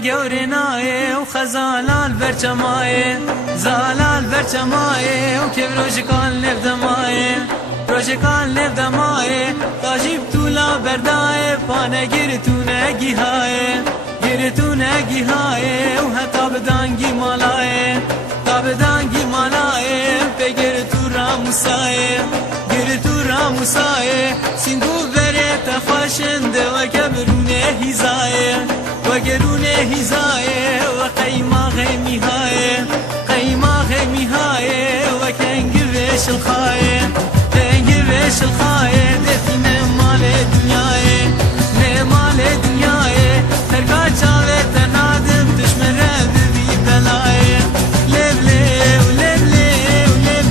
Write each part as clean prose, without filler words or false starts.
گورنای و خزالال برچمای زالال برچمای و که روشکال نفدمای روشکال نفدمای تاجیب تولا بردای پانه گیرتونه گیهای گیرتونه گیهای و حتا بدانگی مالای تا بدانگی مالای بگیر تو راموسای گیر تو راموسای سینگو بره تخواشنده و کبرونه هیزای و گرونه هیزای و قیماغ میهای قیماغ میهای و کنگی ویش الخای کنگی ویش الخای دفینه مال دنیای نه مال دنیای ترکا چاوه تنادم دشمن رب بی بلای لب لب لب لب لب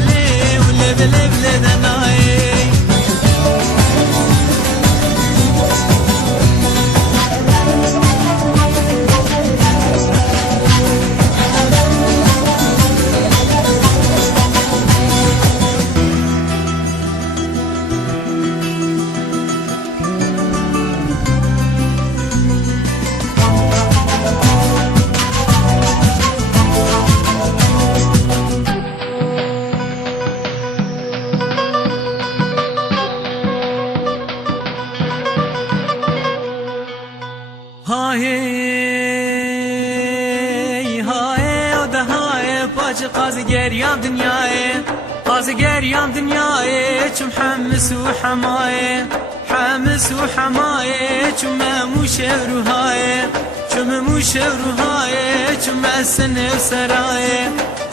لب لب لب دنای قازگریم دنیای قازگریم دنیای چم حمس و حمای حمس و حمای چم موش روهای چم موش روهای چم سن سرای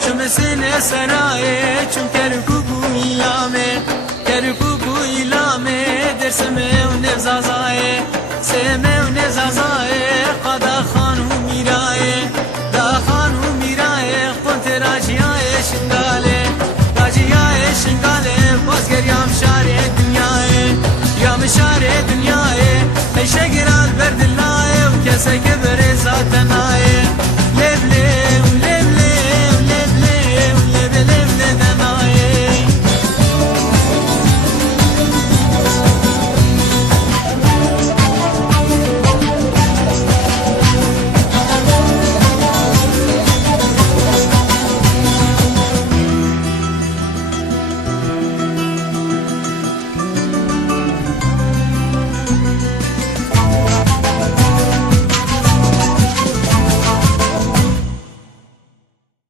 چم سن سرای چم کرکوبو ایلامه کرکوبو ایلامه در سمه و نفزازای سمه و نفزازای قدا خان و میرای دا خان و میرای قنت راجیای شنگاله راجیای شنگاله بازگریم شار دنیای یا مشار دنیای ای شگرال بردلای و کسی که بره ذاتنا